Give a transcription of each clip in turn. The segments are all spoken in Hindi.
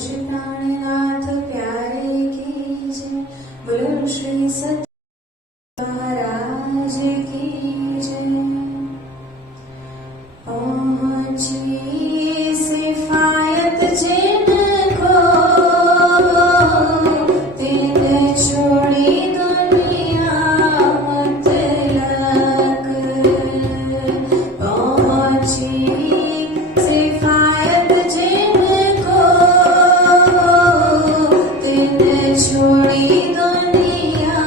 श्री प्राणनाथ प्यारे की जय। बोलो श्री सत्य महाराज की जय। पहुंची सिफायत जिनको दिन छोड़ी दुनिया मुतलक। पहुंची सिफायत जिनको दिन छोड़ी दुनिया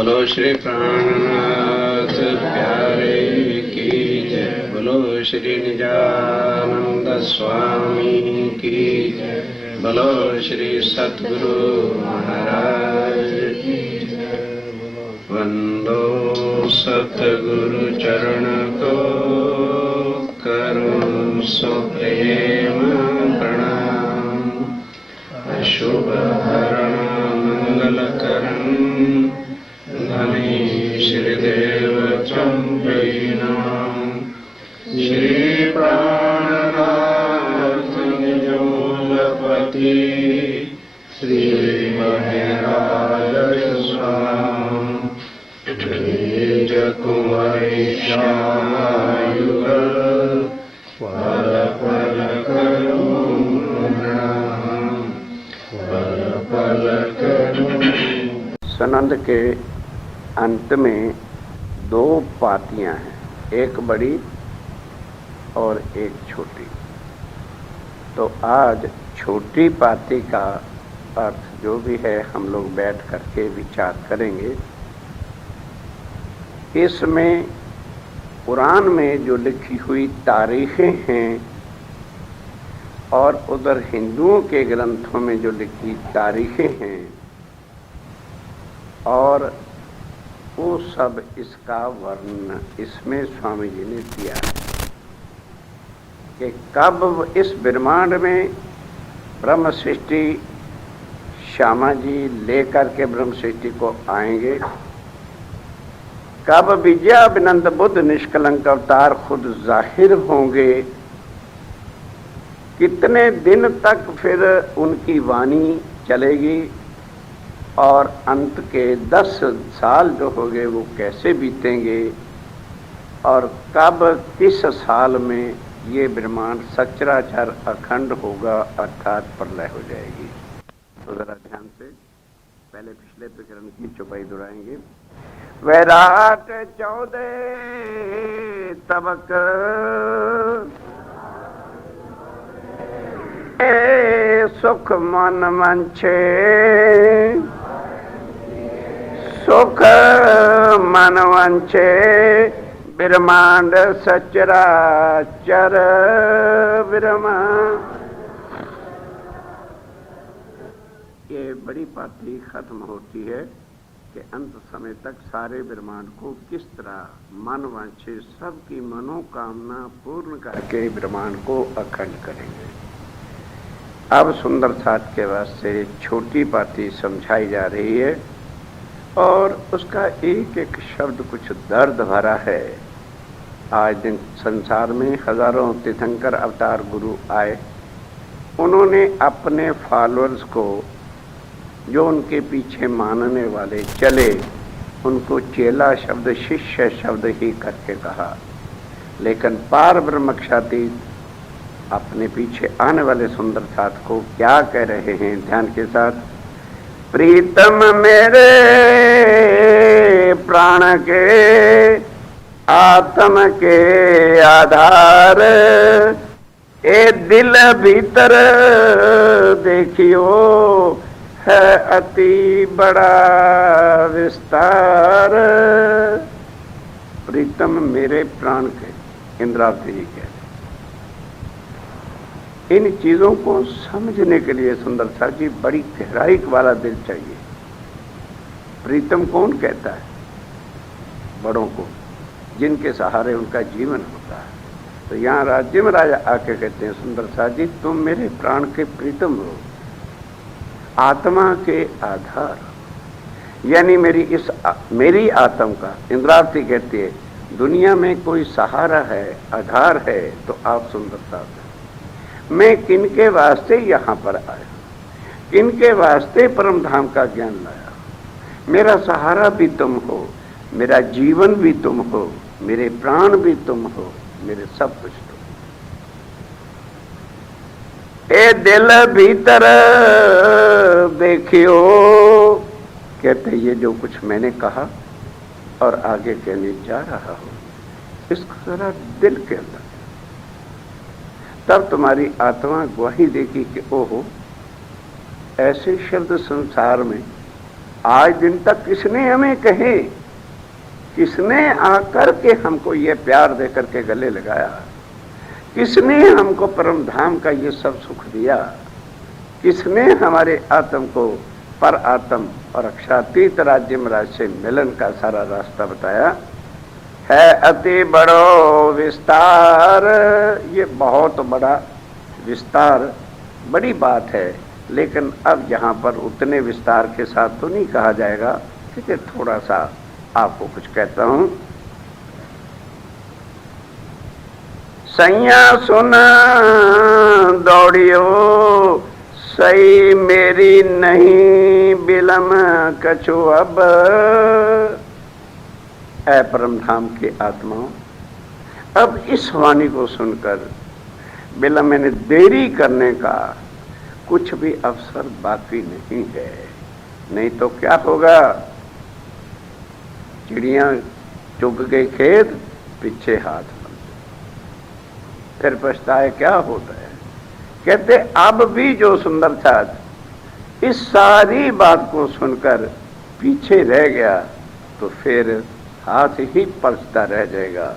बोलो श्री प्राणनाथ प्यारे की जय। बोलो श्री निजानंद स्वामी की जय। बोलो श्री सद्गुरु महाराज की जय। वंदो सतगुरु चरण को करो सो प्रेम प्रणाम। अशुभ हरण मंगल करण धनी श्रीदेव चंपैनाम। श्री प्राणनाथ निजोलपति श्री महराज स्वाम। तेज कुंवरी श्यामायुगल पल पल करूं प्रणाम। पल पल करूं। सनंद के अंत में दो पातियां हैं, एक बड़ी और एक छोटी। तो आज छोटी पाती का अर्थ जो भी है हम लोग बैठ करके विचार करेंगे। इसमें कुरान में जो लिखी हुई तारीखें हैं और उधर हिंदुओं के ग्रंथों में जो लिखी तारीखें हैं और वो सब इसका वर्णन इसमें स्वामी जी ने दिया है कि कब इस ब्रह्मांड में ब्रह्म सृष्टि श्यामा जी लेकर के ब्रह्म सृष्टि को आएंगे, कब विजयाभिनंद बुद्ध निष्कलंक अवतार खुद जाहिर होंगे, कितने दिन तक फिर उनकी वाणी चलेगी और अंत के 10 साल जो होंगे वो कैसे बीतेंगे और कब किस साल में ये ब्रह्मांड सचराचर अखंड होगा अर्थात प्रलय हो जाएगी। तो जरा ध्यान से पहले पिछले प्रकरण की चौपाई दोहराएंगे। वैराट 14 तबक सुख मन मंचे। सुख मन वंचे ब्रह्मांड सचराचर ब्रह्मांड। ये बड़ी पाती खत्म होती है कि अंत समय तक सारे ब्रह्मांड को किस तरह मन वांछे सबकी मनोकामना पूर्ण करके ब्रह्मांड को अखंड करेंगे। अब सुंदर साथ के वास्ते छोटी पाती समझाई जा रही है और उसका एक एक शब्द कुछ दर्द भरा है। आज दिन संसार में हजारों तीर्थंकर अवतार गुरु आए, उन्होंने अपने फॉलोअर्स को जो उनके पीछे मानने वाले चले उनको चेला शब्द शिष्य शब्द ही करके कहा, लेकिन पार ब्रह्मक्षातीत अपने पीछे आने वाले सुंदर साथ को क्या कह रहे हैं ध्यान के साथ। प्रीतम मेरे प्राण के आत्म के आधार, ए दिल भीतर देखियो है अति बड़ा विस्तार। प्रीतम मेरे प्राण के इंद्रावती जी कहते। इन चीजों को समझने के लिए सुंदर सा जी बड़ी गहराई वाला दिल चाहिए। प्रीतम कौन कहता है? बड़ों को, जिनके सहारे उनका जीवन होता है। तो यहाँ राज्य में राजा आके कहते हैं सुंदर सा जी तुम मेरे प्राण के प्रीतम हो, आत्मा के आधार, यानी मेरी आत्मा का। इंद्रावती कहती है दुनिया में कोई सहारा है, आधार है तो आप सुंदर सा। मैं किनके वास्ते यहाँ पर आया, किनके वास्ते परम धाम का ज्ञान लाया। मेरा सहारा भी तुम हो, मेरा जीवन भी तुम हो, मेरे प्राण भी तुम हो, मेरे सब कुछ तुम। ए दिल भीतर देखियो, कहते ये जो कुछ मैंने कहा और आगे कहने जा रहा हूं इसको जरा दिल के अंदर, तब तुम्हारी आत्मा गवाही देगी कि ओहो ऐसे शब्द संसार में आज दिन तक किसने हमें कहे, किसने आकर के हमको ये प्यार दे करके गले लगाया, किसने हमको परम धाम का ये सब सुख दिया, किसने हमारे आत्म को पर आत्म और अक्षरातीत राज्य महाराज से मिलन का सारा रास्ता बताया है। अति बड़ो विस्तार, ये बहुत बड़ा विस्तार, बड़ी बात है, लेकिन अब यहाँ पर उतने विस्तार के साथ तो नहीं कहा जाएगा। ठीक है, थोड़ा सा आपको कुछ कहता हूं। सैया सुन दौड़ियो, सही मेरी नहीं बिलम कछु अब। ऐ परम धाम के आत्माओं, अब इस वाणी को सुनकर बिलम मैंने देरी करने का कुछ भी अवसर बाकी नहीं है। नहीं तो क्या होगा, चिड़ियां चुग गई खेत, पीछे हाथ बन, फिर पछताए क्या होता है। कहते अब भी जो सुंदर छात्र इस सारी बात को सुनकर पीछे रह गया तो फिर हाथ ही पलटता रह जाएगा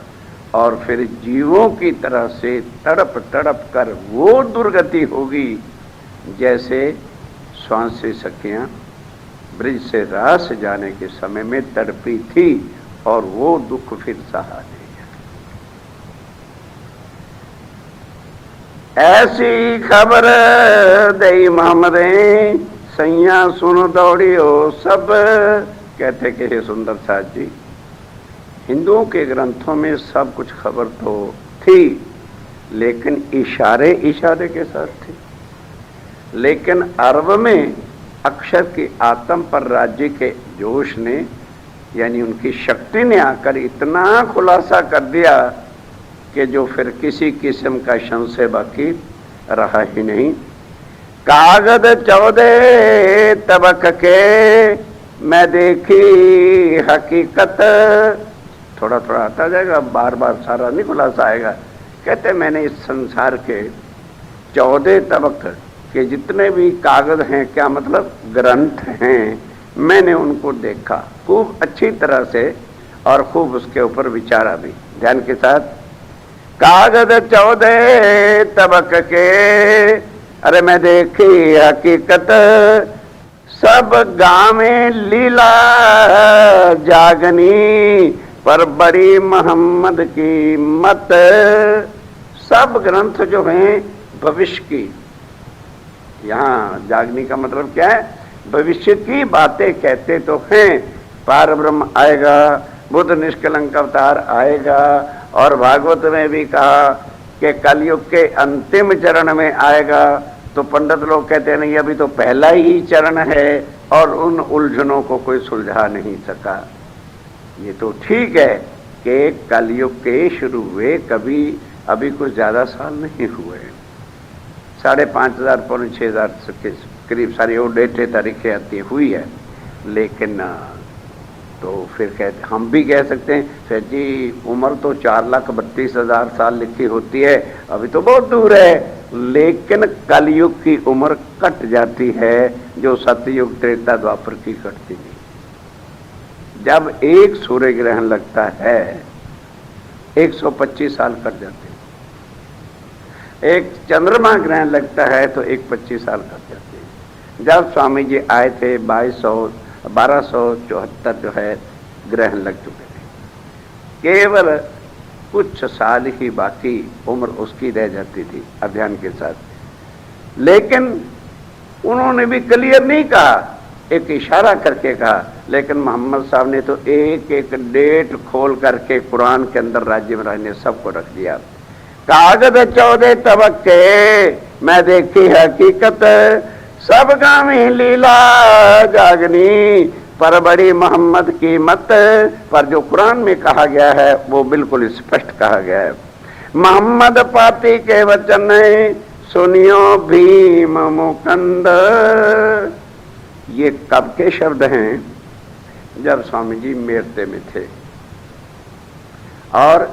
और फिर जीवों की तरह से तड़प तड़प कर वो दुर्गति होगी जैसे श्वास से सखियां ब्रिज से रास जाने के समय में तड़पी थी और वो दुख फिर सहा नहीं। ऐसी खबर दई मामरे, सैया सुन दौड़ियो सब। कहते कि हे सुंदर साथ जी, हिंदुओं के ग्रंथों में सब कुछ खबर तो थी, लेकिन इशारे इशारे के साथ थे। लेकिन अरब में अक्षर की आत्म पर राज्य के जोश ने, यानी उनकी शक्ति ने आकर इतना खुलासा कर दिया कि जो फिर किसी किस्म का संशय बाकी रहा ही नहीं। कागज 14 तबक के मैं देखी हकीकत। थोड़ा थोड़ा आता जाएगा, बार बार सारा नहीं खुलासा आएगा। कहते मैंने इस संसार के 14 तबक के जितने भी कागज हैं, क्या मतलब ग्रंथ हैं, मैंने उनको देखा खूब अच्छी तरह से और खूब उसके ऊपर विचारा भी ध्यान के साथ। कागज 14 तबक के, अरे मैं देखी हकीकत, सब गावे लीला जागनी, पर बड़ी मोहम्मद की मत। सब ग्रंथ जो हैं भविष्य की, यहाँ जागनी का मतलब क्या है, भविष्य की बातें कहते तो हैं। पार ब्रह्म आएगा, बुद्ध निष्कलंक अवतार आएगा, और भागवत में भी कहा कि कलयुग के अंतिम चरण में आएगा। तो पंडित लोग कहते नहीं, अभी तो पहला ही चरण है और उन उलझनों को कोई सुलझा नहीं सका। ये तो ठीक है कि कलयुग के शुरू हुए कभी अभी कुछ ज्यादा साल नहीं हुए, 5,500 पौने 6,000 के करीब सारी वो डेटे तारीखें आती हुई है। लेकिन तो फिर कहते, हम भी कह सकते हैं सर जी उम्र तो 4,32,000 साल लिखी होती है, अभी तो बहुत दूर है। लेकिन कलयुग की उम्र कट जाती है जो सतयुग त्रेता द्वापर की कटती नहीं। जब एक सूर्य ग्रहण लगता है 125 साल कट जाते हैं, एक चंद्रमा ग्रहण लगता है तो 125 साल कट जाते हैं। जब स्वामी जी आए थे 1274 जो है ग्रहण लग चुके थे, केवल कुछ साल ही बाकी उम्र उसकी रह जाती थी अभियान के साथ। लेकिन उन्होंने भी क्लियर नहीं कहा, एक इशारा करके कहा। लेकिन मोहम्मद साहब ने तो एक एक डेट खोल करके कुरान के अंदर राज्य महाराज ने सबको रख दिया। कागज 14 तबक के मैं देखी हकीकत, सब गामी लीला जागनी, पर बड़ी मोहम्मद की मत। पर जो कुरान में कहा गया है वो बिल्कुल स्पष्ट कहा गया है। मोहम्मद पाती के वचन सुनियो भीम मुकंद। ये कब के शब्द हैं? जब स्वामी जी मेरते में थे। और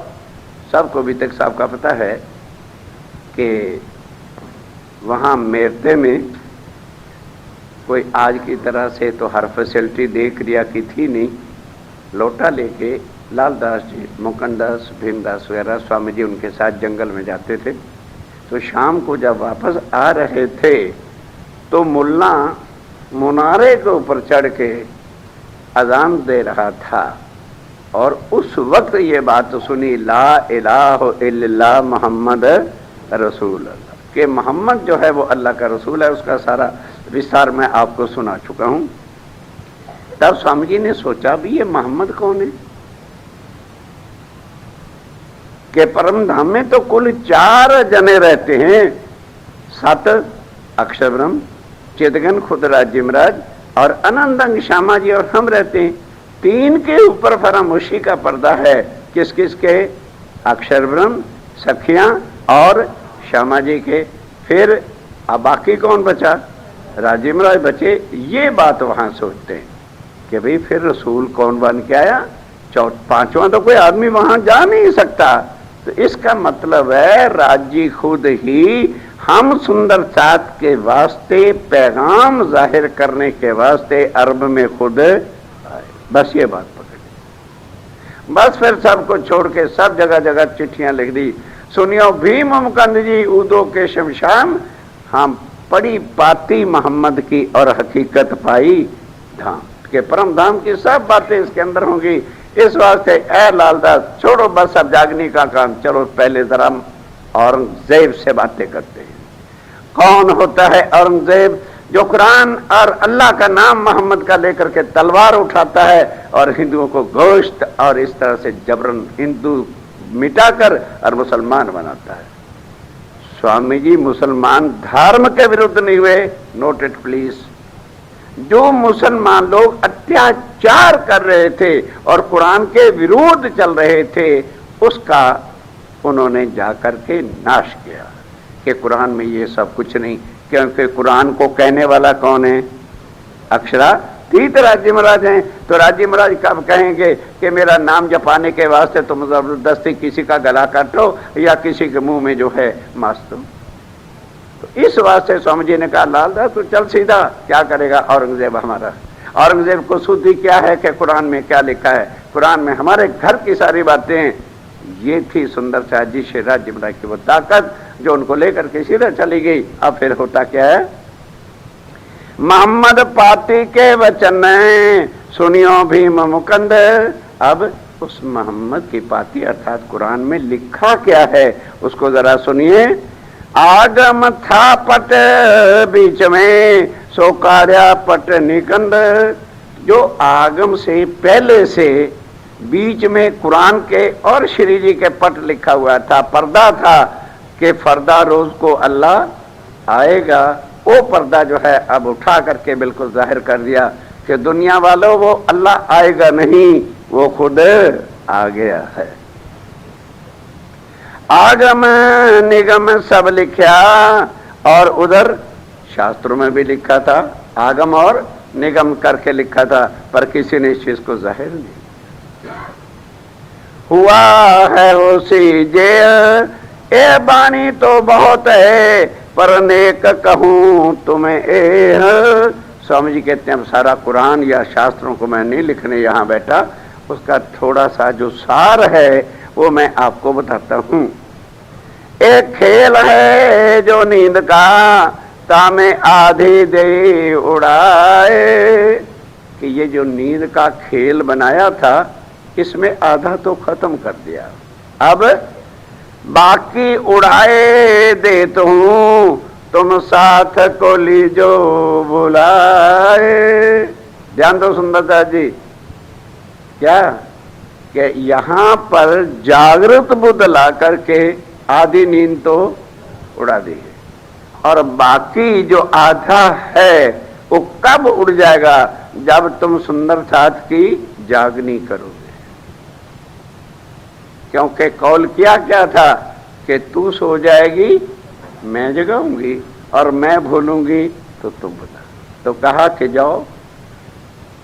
सबको अभी तक साहब का पता है कि वहां मेरते में कोई आज की तरह से तो हर फैसिलिटी देख रिया की थी नहीं। लोटा लेके लालदास जी, मुकंदास, भीमदास वगैरह स्वामी जी उनके साथ जंगल में जाते थे। तो शाम को जब वापस आ रहे थे तो मुल्ला मुनारे के ऊपर चढ़ के अजान दे रहा था और उस वक्त ये बात सुनी, ला इलाहा इल्लल्लाह मोहम्मद रसूल अल्लाह, कि मोहम्मद जो है वो अल्लाह का रसूल है। उसका सारा विस्तार मैं आपको सुना चुका हूं। तब स्वामी जी ने सोचा भी ये मोहम्मद कौन है, कि परम धाम में तो कुल 4 जने रहते हैं, 7 अक्षर ब्रह्म, चिदगन खुद राज्यमराज और अनंतंग श्यामा जी और हम रहते हैं। 3 के ऊपर फरामोशी का पर्दा है। किस किस के? अक्षर ब्रह्म, सखियां और श्यामा जी के। फिर अब बाकी कौन बचा? राज्यमराज बचे। ये बात वहां सोचते हैं कि भाई फिर रसूल कौन बन के आया? 5वां तो कोई आदमी वहां जा नहीं सकता। तो इसका मतलब है राज्य खुद ही हम सुंदर चाँद के वास्ते पैगाम जाहिर करने के वास्ते अरब में खुद आए। बस ये बात पकड़ी। बस फिर सबको छोड़ के सब जगह जगह चिट्ठियां लिख दी। सुनियो भीम मुकंद जी उदो के शमशान, हम पड़ी पाती मोहम्मद की और हकीकत पाई धाम के। परम धाम की सब बातें इसके अंदर होंगी। इस वास्ते ए लालदास छोड़ो बस अब जागने का काम, चलो पहले जरा औरंगजेब से बातें करते हैं। कौन होता है औरंगजेब? जो कुरान और अल्लाह का नाम मोहम्मद का लेकर के तलवार उठाता है और हिंदुओं को गोश्त और इस तरह से जबरन हिंदू मिटाकर और मुसलमान बनाता है। स्वामी जी मुसलमान धर्म के विरुद्ध नहीं हुए, नोट इट प्लीज। जो मुसलमान लोग अत्याचार कर रहे थे और कुरान के विरुद्ध चल रहे थे, उसका उन्होंने जाकर के नाश किया कि कुरान में ये सब कुछ नहीं। क्योंकि कुरान को कहने वाला कौन है? अक्षरातीत राज्य महाराज हैं। तो राज्य महाराज कब कहेंगे कि मेरा नाम जपाने के वास्ते तुम जबरदस्ती किसी का गला काटो या किसी के मुंह में जो है मास दो? तो इस वास्ते स्वामी जी ने कहा लालदास तो चल सीधा, क्या करेगा औरंगजेब हमारा? औरंगजेब को शुद्धि क्या है कि कुरान में क्या लिखा है? कुरान में हमारे घर की सारी बातें। ये थी सुंदर साजी से राज्य महाराज की वो ताकत जो उनको लेकर के सीधा चली गई। अब फिर होता क्या है? मोहम्मद पाती के वचन सुनियो भीम मुकंद। अब उस मोहम्मद की पाती अर्थात कुरान में लिखा क्या है उसको जरा सुनिए। आगम था पट बीच में सो कार्या पट निकंद। जो आगम से पहले से बीच में कुरान के और श्री जी के पट लिखा हुआ था, पर्दा था कि फरदा रोज को अल्लाह आएगा। वो पर्दा जो है अब उठा करके बिल्कुल जाहिर कर दिया कि दुनिया वालों वो अल्लाह आएगा नहीं, वो खुद आ गया है। आगम निगम सब लिखा और उधर शास्त्रों में भी लिखा था, आगम और निगम करके लिखा था, पर किसी ने इस चीज को जाहिर नहीं हुआ है। उसी जे ए बानी तो बहुत है पर नेक कहूं तुम्हें ए। स्वामी जी कहते हैं सारा कुरान या शास्त्रों को मैं नहीं लिखने यहाँ बैठा, उसका थोड़ा सा जो सार है वो मैं आपको बताता हूँ। एक खेल है जो नींद का तामे आधी दे उड़ाए, कि ये जो नींद का खेल बनाया था इसमें आधा तो खत्म कर दिया, अब बाकी उड़ाए देता हूं तुम साथ को लीजो बुलाए। ध्यान दो सुंदरता जी, क्या कि यहां पर जागृत बुद्ध ला करके आधी नींद तो उड़ा दी है और बाकी जो आधा है वो कब उड़ जाएगा? जब तुम सुंदर साथ की जागनी करोगे। क्योंकि कौल किया क्या था कि तू सो जाएगी मैं जगाऊंगी और मैं भूलूंगी तो तुम बता। तो कहा कि जाओ।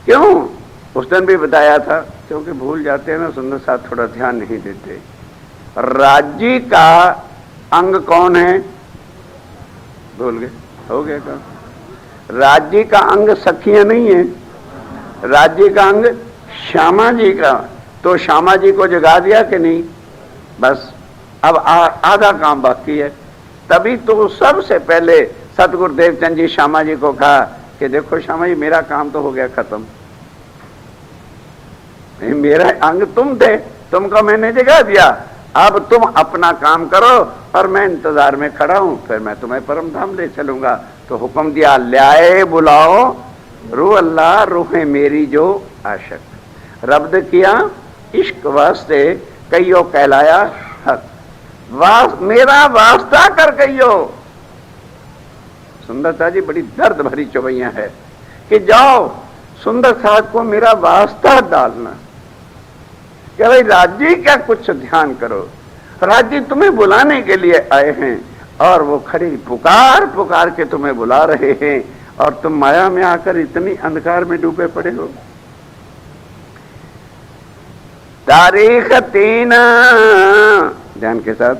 क्यों? उस दिन भी बताया था, क्योंकि भूल जाते हैं ना सुंदर साथ, थोड़ा ध्यान नहीं देते। राज्य का अंग कौन है? भूल गए? हो गया काम। राज्य का अंग सखियां नहीं है, राज्य का अंग श्यामा जी का, तो श्यामा जी को जगा दिया कि नहीं, बस अब आधा काम बाकी है। तभी तो सबसे पहले सतगुरु देवचंद जी श्यामा जी को कहा कि देखो श्यामा जी, मेरा काम तो हो गया खत्म, मेरा अंग तुम थे, तुमको मैंने जगा दिया, अब तुम अपना काम करो और मैं इंतजार में खड़ा हूं, फिर मैं तुम्हें परम धाम ले चलूंगा। तो हुक्म दिया, ल्याए बुलाओ रूह अल्लाह, रूहें मेरी जो आशक, रब्द किया इश्क वास्ते, कहियो कहलाया हक, मेरा वास्ता कर कहियो। सुंदरता जी बड़ी दर्द भरी चौबैया है कि जाओ सुंदर साहब को मेरा वास्ता डालना, क्या भाई राज्य क्या कुछ ध्यान करो, राज्य तुम्हें बुलाने के लिए आए हैं और वो खड़ी पुकार पुकार के तुम्हें बुला रहे हैं और तुम माया में आकर इतनी अंधकार में डूबे पड़े हो। तारीख 3, ध्यान के साथ,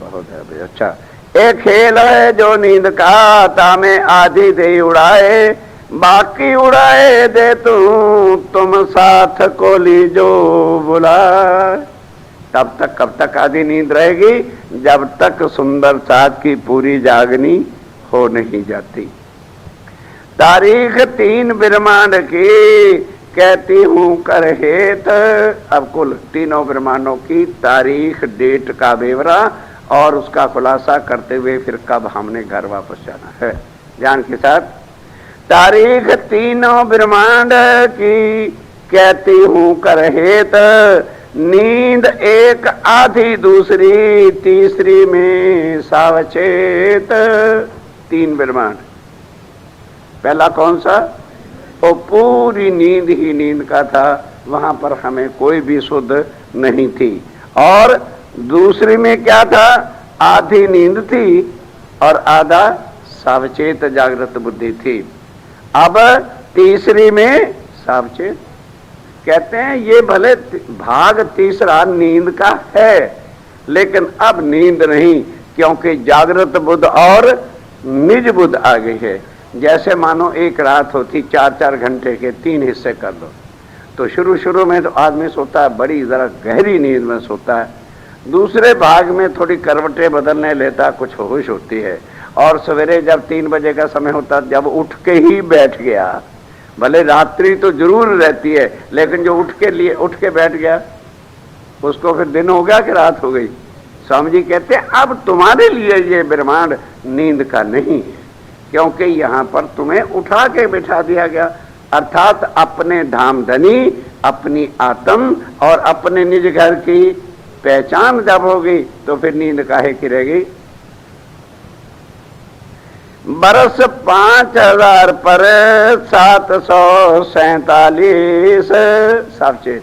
बहुत है भाई, अच्छा। एक खेल है जो नींद का तामे आधी दे उड़ाए, बाकी उड़ाए दे तुम साथ को ली जो बुलाए। तब तक, कब तक आधी नींद रहेगी, जब तक सुंदर साथ की पूरी जागनी हो नहीं जाती। तारीख 3 ब्रह्मांड की कहती हूं कर हेत, अब कुल तीनों ब्रह्मांडों की तारीख, डेट का ब्यौरा और उसका खुलासा करते हुए फिर कब हमने घर वापस जाना है, ध्यान के साथ। तारीख तीनों ब्रह्मांड की कहती हूं कर हेत, नींद एक आधी दूसरी तीसरी में सावचेत। 3 ब्रह्मांड, पहला कौन सा, वो पूरी नींद ही नींद का था, वहां पर हमें कोई भी शुद्ध नहीं थी। और दूसरी में क्या था, आधी नींद थी और आधा सावचेत जागृत बुद्धि थी। अब तीसरी में सावचेत, कहते हैं ये भले भाग तीसरा नींद का है, लेकिन अब नींद नहीं, क्योंकि जागृत बुद्ध और निज बुद्ध आ गई है। जैसे मानो एक रात होती 4-4 घंटे के 3 हिस्से कर दो, तो शुरू में तो आदमी सोता है, बड़ी जरा गहरी नींद में सोता है, दूसरे भाग में थोड़ी करवटें बदलने लेता, कुछ होश होती है, और सवेरे जब 3 बजे का समय होता, जब उठ के ही बैठ गया, भले रात्रि तो जरूर रहती है, लेकिन जो उठ के बैठ गया उसको फिर दिन हो गया कि रात हो गई। स्वामी जी कहते हैं अब तुम्हारे लिए ये ब्रह्मांड नींद का नहीं है, क्योंकि यहाँ पर तुम्हें उठा के बिठा दिया गया, अर्थात अपने धाम धनी, अपनी आत्म और अपने निज घर की पहचान जब होगी तो फिर नींद काहे की रहेगी। बरस 5000 पर 747 सावचेत,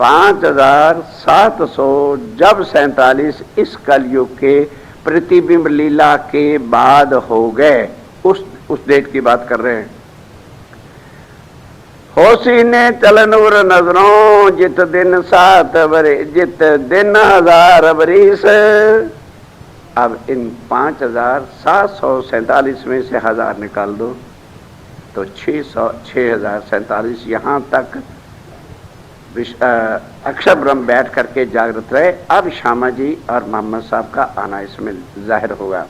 5700 जब 47 इस कलयुग के प्रतिबिंब लीला के बाद हो गए, उस डेट की बात कर रहे हैं। होशी ने चलनूर नजरों जित दिन 7 बरिस, जित दिन 1000 बरिस। अब इन 5747 में से 1000 निकाल दो तो 6047 यहाँ तक अक्षर ब्रह्म बैठ करके जागृत रहे। अब श्यामा जी और मोहम्मद साहब का आना इसमें जाहिर होगा।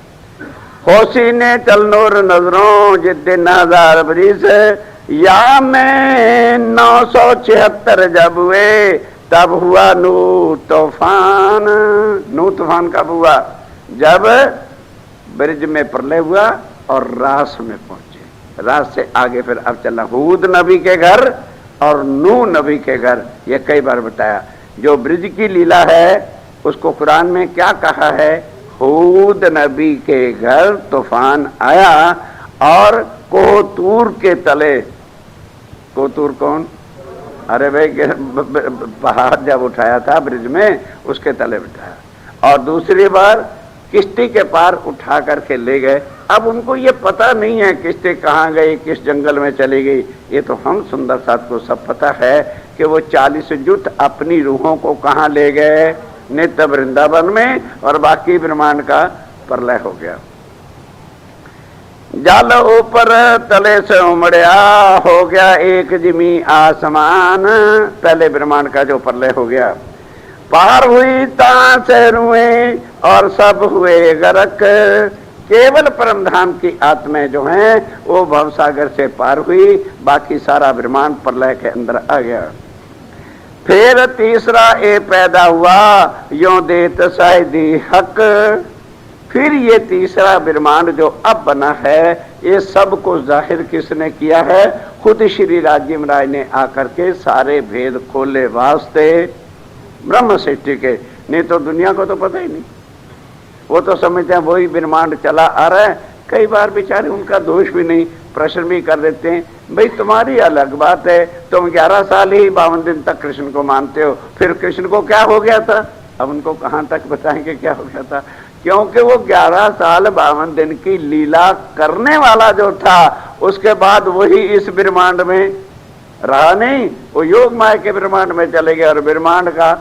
होशी ने चलनूर नजरों जित दिन 1000 बरिस, या में 976 जब हुए तब हुआ नू तूफान। नू तूफान कब हुआ, जब ब्रिज में प्रलय हुआ और रास में पहुंचे। रास से आगे फिर अब चला हूद नबी के घर और नू नबी के घर, ये कई बार बताया। जो ब्रिज की लीला है उसको कुरान में क्या कहा है, हूद नबी के घर तूफान आया और कोतूर के तले, कोतूर कौन, अरे भाई पहाड़ जब उठाया था ब्रिज में उसके तले बिठाया, और दूसरी बार किश्ती के पार उठा करके ले गए। अब उनको ये पता नहीं है किश्ती कहाँ गई, किस जंगल में चली गई, ये तो हम सुंदर साथ को सब पता है कि वो 40 जुट अपनी रूहों को कहाँ ले गए, नित्य वृंदावन में, और बाकी ब्रह्मांड का प्रलय हो गया। जल ऊपर तले से उमड़िया, हो गया एक जिमी आसमान। पहले ब्रह्मांड का जो प्रलय हो गया, पार हुई ता से रुए और सब हुए गरक। केवल परम धाम की आत्माएं जो हैं वो भवसागर से पार हुई, बाकी सारा ब्रह्मांड प्रलय के अंदर आ गया। फिर तीसरा ए पैदा हुआ, यो देत शायदी हक। फिर ये तीसरा ब्रह्मांड जो अब बना है, ये सब को जाहिर किसने किया है? खुद श्री राजीव राय ने आकर के सारे भेद खोले वास्ते ब्रह्म सृष्टि के। नहीं तो दुनिया को तो पता ही नहीं, वो तो समझते हैं वही ब्रह्मांड चला आ रहा है। कई बार बेचारे उनका दोष भी नहीं, प्रश्न भी कर देते हैं, भाई तुम्हारी अलग बात है, तुम 11 साल ही 52 दिन तक कृष्ण को मानते हो, फिर कृष्ण को क्या हो गया था? अब उनको कहां तक बताएंगे क्या हो गया था? क्योंकि वो 11 साल 52 दिन की लीला करने वाला जो था, उसके बाद वही इस ब्रह्मांड में रहा नहीं, वो योग माया के ब्रह्मांड में चले गए और ब्रह्मांड का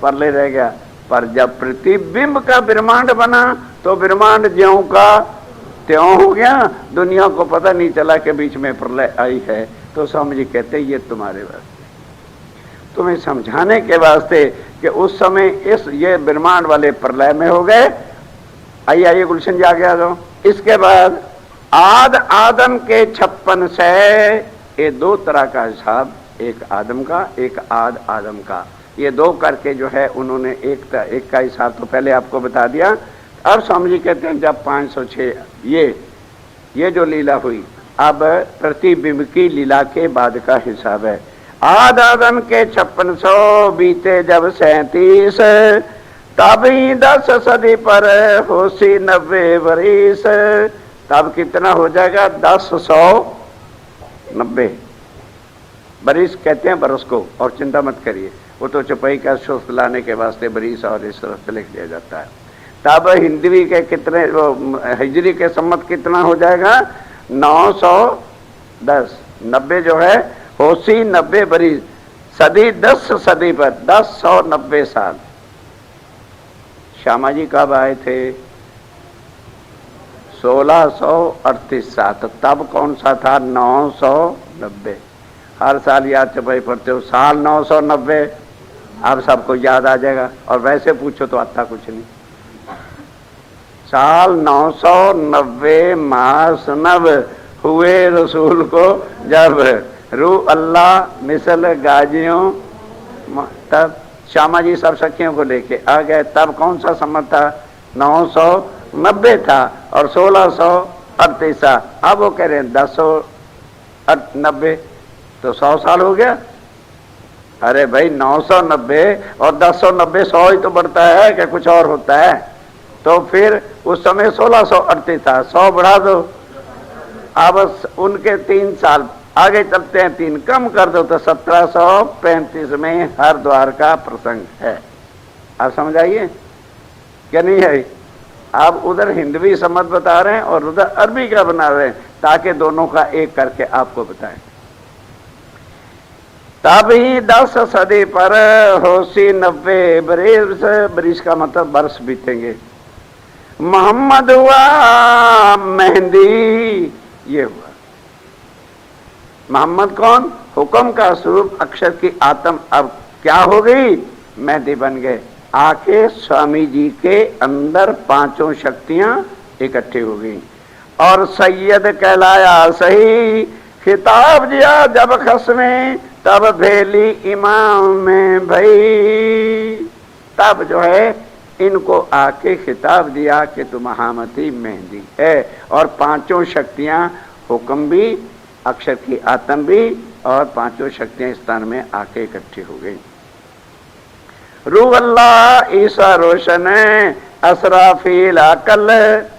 प्रलय रह गया। पर जब प्रतिबिंब का ब्रह्मांड बना तो ब्रह्मांड ज्यों का त्यों हो गया, दुनिया को पता नहीं चला कि बीच में प्रलय आई है। तो स्वामी जी कहते ये तुम्हारे वास्ते, तुम्हें समझाने के वास्ते कि उस समय इस ये ब्रह्मांड वाले प्रलय में हो गए। आइए आइए गुलशन जी आ गया। तो इसके बाद आद आदम के 56 से, ये दो तरह का हिसाब, एक आदम का एक आद आदम का, ये दो करके जो है उन्होंने एक का हिसाब तो पहले आपको बता दिया। अब स्वामी जी कहते हैं जब 506 ये जो लीला हुई, अब प्रतिबिंब की लीला के बाद का हिसाब है। आद आदम के 5600 बीते जब 37, तब ही 10 सदी पर होशी 90 बरिस। तब कितना हो जाएगा? 1090 बरिस कहते हैं बरस को, और चिंता मत करिए, वो तो चौपाई का शोध लाने के वास्ते बरिस और इस तरह से लिख दिया जाता है। तब हिंदवी के कितने, हिजरी के सम्मत कितना हो जाएगा? 910। 90 जो है होशी 90 बरिस, सदी 10 सदी पर 1090 साल। श्यामा जी कब आए थे? 1638 साल। तब कौन सा था? 990। हर साल याद चपाई पढ़ते हो, साल 990, अब सबको याद आ जाएगा। और वैसे पूछो तो आता कुछ नहीं। साल 990 मास नव हुए रसूल को जब, रू अल्लाह मिसल गाजियों, तब श्यामा जी सब सखियों को लेके आ गए। तब कौन सा सम्मत था? 990 था और 1638। अब वो कह रहे हैं 1090, तो 100 साल हो गया। अरे भाई 990 और 1090, 100 ही तो बढ़ता है कि कुछ और होता है? तो फिर उस समय 1638 था, 100 बढ़ा दो। अब उनके 3 साल आगे चलते हैं, 3 कम कर दो तो 1735 में हरिद्वार का प्रसंग है। आप समझ आइए क्या नहीं है? आप उधर हिंदवी सम्मत बता रहे हैं और उधर अरबी का बना रहे हैं, ताकि दोनों का एक करके आपको बताएं। तब ही 10 सदी पर होशी 90 बरिस, बरिस का मतलब वर्ष बीतेंगे। मोहम्मद हुआ मेहंदी, ये हुआ। मोहम्मद कौन? हुक्म का स्वरूप, अक्षर की आत्म अब क्या हो गई? मेहंदी बन गए। आके स्वामी जी के अंदर 5 शक्तियां इकट्ठी हो गई और सैयद कहलाया सही। खिताब दिया जब खस्मे, तब भेली इमाम में भई। तब जो है इनको आके खिताब दिया कि तुम महामती मेहंदी है। और 5 शक्तियां, हुक्म भी, अक्षर की आत्म भी, और 5 शक्तियां स्थान में आके इकट्ठी हो गई। रूह अल्लाह ईसा रोशन, असराफील अकल।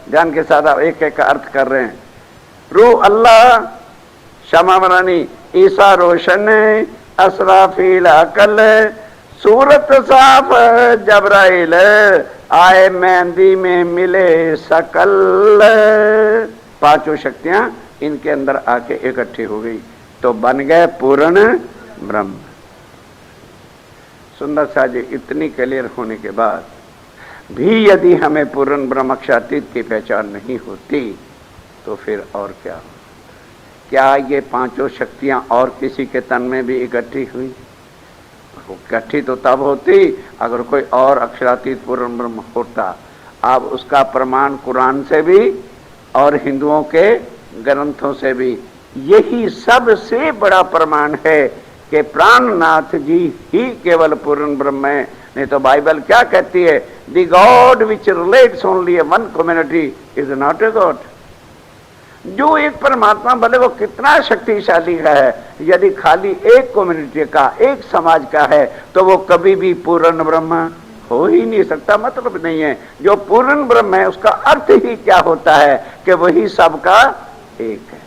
ध्यान के साथ एक एक का अर्थ कर रहे हैं। रूह अल्लाह क्षमा मरानी, ईसा रोशन, असराफील अकल, सूरत साफ जबराइल, आए मेहंदी में मिले सकल। 5 शक्तियां इनके अंदर आके इकट्ठी हो गई तो बन गए पूर्ण ब्रह्म। सुंदर सा जी, इतनी क्लियर होने के बाद भी यदि हमें पूर्ण ब्रह्म अक्षरातीत की पहचान नहीं होती तो फिर और क्या? क्या ये पांचों शक्तियां और किसी के तन में भी इकट्ठी हुई? इकट्ठी तो तब होती अगर कोई और अक्षरातीत पूर्ण ब्रह्म होता। अब उसका प्रमाण कुरान से भी और हिंदुओं के ग्रंथों से भी यही सबसे बड़ा प्रमाण है कि प्राणनाथ जी ही केवल पूर्ण ब्रह्म है। नहीं तो बाइबल क्या कहती है? The God which relates only one community is not a god. जो एक परमात्मा भले वो कितना शक्तिशाली का है, यदि खाली एक कम्युनिटी का, एक समाज का है, तो वो कभी भी पूर्ण ब्रह्म हो ही नहीं सकता। मतलब नहीं है। जो पूर्ण ब्रह्म है उसका अर्थ ही क्या होता है कि वही सबका एक है।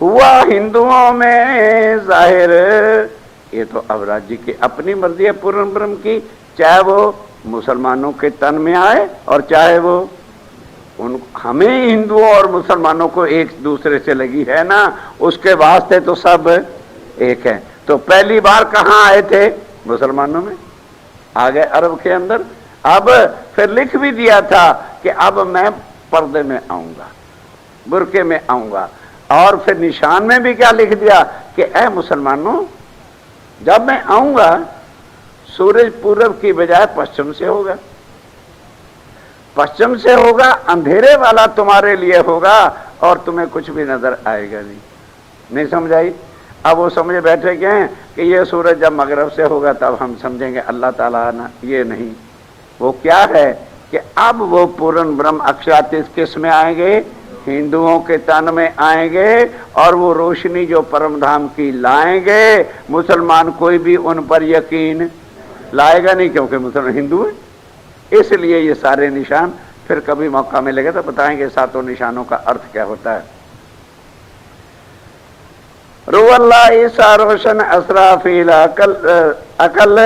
हुआ हिंदुओं में जाहिर, ये तो अब राज्य की अपनी मर्जी है पूर्ण ब्रह्म की, चाहे वो मुसलमानों के तन में आए और चाहे वो हमें हिंदुओं और मुसलमानों को एक दूसरे से लगी है ना, उसके वास्ते तो सब एक है। तो पहली बार कहां आए थे? मुसलमानों में आ गए, अरब के अंदर। अब फिर लिख भी दिया था कि अब मैं पर्दे में आऊंगा, बुरके में आऊंगा। और फिर निशान में भी क्या लिख दिया कि ऐ मुसलमानों, जब मैं आऊंगा सूरज पूरब की बजाय पश्चिम से होगा, पश्चिम से होगा, अंधेरे वाला तुम्हारे लिए होगा और तुम्हें कुछ भी नजर आएगा नहीं समझ आई? अब वो समझे बैठे गए हैं कि ये सूरज जब मगरब से होगा तब हम समझेंगे अल्लाह ताला ना, ये नहीं। वो क्या है कि अब वो पूर्ण ब्रह्म अक्षरातीत किस में आएंगे? हिंदुओं के तन में आएंगे और वो रोशनी जो परम धाम की लाएंगे। मुसलमान कोई भी उन पर यकीन लाएगा नहीं, क्योंकि मुसलमान हिंदू है। इसलिए ये सारे निशान फिर कभी मौका मिलेगा तो बताएंगे सातों निशानों का अर्थ क्या होता है। रुअल्ला ईसा रोशन असराफील अकल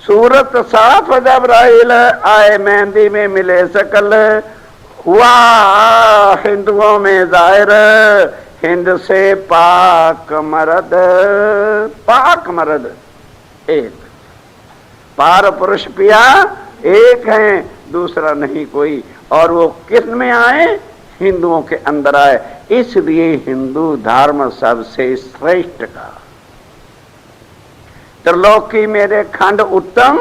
सूरत साफ जबराइल आए मेहंदी में मिले सकल। हुआ हिंदुओं में जाहिर हिंद से पाक मर्द एक, पार पुरुष पिया एक है, दूसरा नहीं कोई। और वो किस में आए? हिंदुओं के अंदर आए। इसलिए हिंदू धर्म सबसे श्रेष्ठ का। त्रिलोकी मेरे खंड उत्तम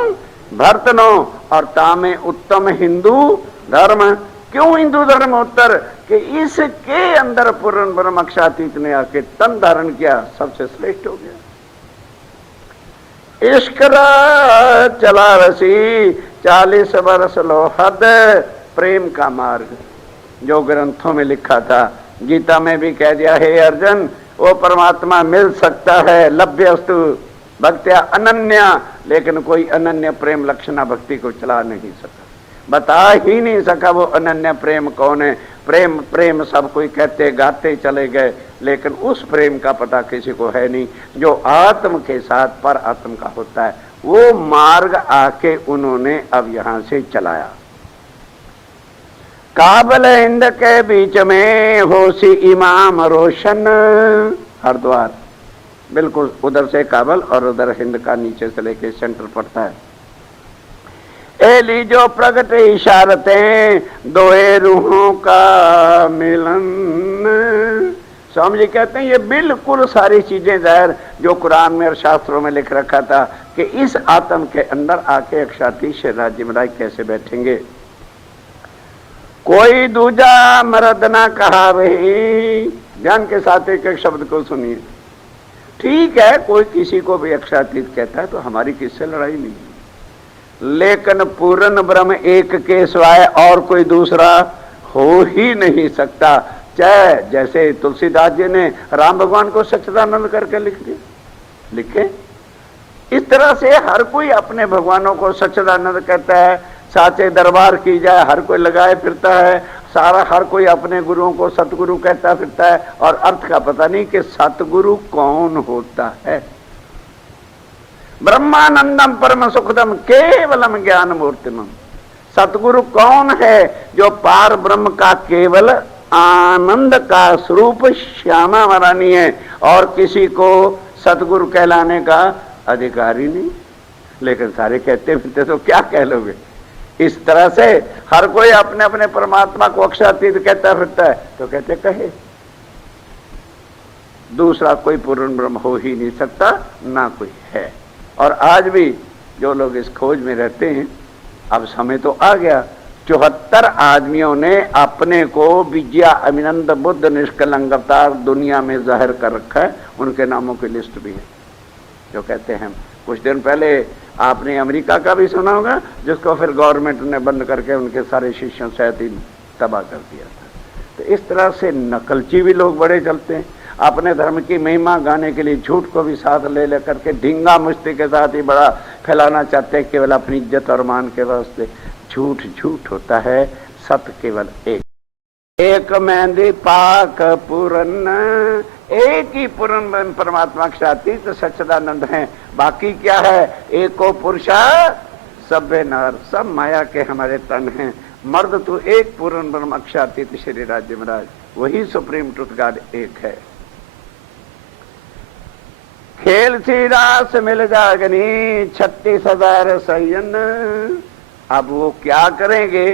भरतनो और तामे उत्तम हिंदू धर्म। क्यों हिंदू धर्म उत्तर? कि इसके अंदर पूर्ण ब्रह्म अक्षरातीत ने आके तन धारण किया, सबसे श्रेष्ठ हो गया। इश्क चला रसी 40 बरस लो हद, प्रेम का मार्ग जो ग्रंथों में लिखा था। गीता में भी कह दिया, हे अर्जुन वो परमात्मा मिल सकता है, लभ्यस्तु भक्त्या अनन्या, लेकिन कोई अनन्य प्रेम लक्षणा भक्ति को चला नहीं सका, बता ही नहीं सका वो अनन्य प्रेम कौन है। प्रेम प्रेम सब कोई कहते गाते चले गए, लेकिन उस प्रेम का पता किसी को है नहीं जो आत्म के साथ पर आत्म का होता है। वो मार्ग आके उन्होंने अब यहां से चलाया। काबल हिंद के बीच में होशी इमाम रोशन, हरिद्वार बिल्कुल उधर से काबल और उधर हिंद का नीचे से लेके सेंटर पड़ता है। एली जो प्रगट इशारतें दोए रूहों का मिलन। स्वामी जी कहते हैं ये बिल्कुल सारी चीजें जाहिर जो कुरान में और शास्त्रों में लिख रखा था कि इस आत्म के अंदर आके अक्षरातीत राज्य में कैसे बैठेंगे। कोई दूजा मर्द ना कहा वही, ध्यान के साथ एक एक शब्द को सुनिए। ठीक है, कोई किसी को भी अक्षरातीत कहता है तो हमारी किससे लड़ाई नहीं, लेकिन पूर्ण ब्रह्म एक के सिवाय और कोई दूसरा हो ही नहीं सकता। चाहे जैसे तुलसीदास जी ने राम भगवान को सच्चिदानंद करके लिख दिया, लिखे। इस तरह से हर कोई अपने भगवानों को सच्चिदानंद कहता है। साचे दरबार की जाए हर कोई लगाए फिरता है, सारा हर कोई अपने गुरुओं को सतगुरु कहता फिरता है, और अर्थ का पता नहीं कि सतगुरु कौन होता है। ब्रह्मानंदम परम सुखदम केवलम ज्ञान मूर्तिमम। सतगुरु कौन है? जो पार ब्रह्म का केवल आनंद का स्वरूप श्यामा वरानी है, और किसी को सतगुरु कहलाने का अधिकार ही नहीं। लेकिन सारे कहते फिरते तो क्या कह लोगे? इस तरह से हर कोई अपने अपने परमात्मा को अक्षरातीत कहता फिरता है, तो कहते कहे दूसरा कोई पूर्ण ब्रह्म हो ही नहीं सकता, ना कोई है। और आज भी जो लोग इस खोज में रहते हैं, अब समय तो आ गया, 74 आदमियों ने अपने को विजया अभिनंद बुद्ध निष्कलंक अवतार दुनिया में जाहिर कर रखा है। उनके नामों की लिस्ट भी है जो कहते हैं। कुछ दिन पहले आपने अमेरिका का भी सुना होगा, जिसको फिर गवर्नमेंट ने बंद करके उनके सारे शिष्यों सहित ही तबाह कर दिया था। तो इस तरह से नकलची भी लोग बड़े चलते हैं, अपने धर्म की महिमा गाने के लिए झूठ को भी साथ ले लेकर के ढींगा मुश्ती के साथ ही बड़ा फैलाना चाहते हैं, केवल अपनी इज्जत और मान के वास्ते। झूठ झूठ होता है, सत्य केवल एक मेहंदी पाक पूरन, एक ही पूर्ण परमात्मा क्षातीत सच्चिदानंद है। बाकी क्या है, एको पुरुषा सभ्य नर, सब माया के हमारे तन हैं। मर्द तो एक पूर्ण ब्रह्म अक्षातीत श्री राज्य महाराज, वही सुप्रीम ट्रुथ गॉड एक है। खेल सी रास मिल जागनी 36,000 सयन। अब वो क्या करेंगे,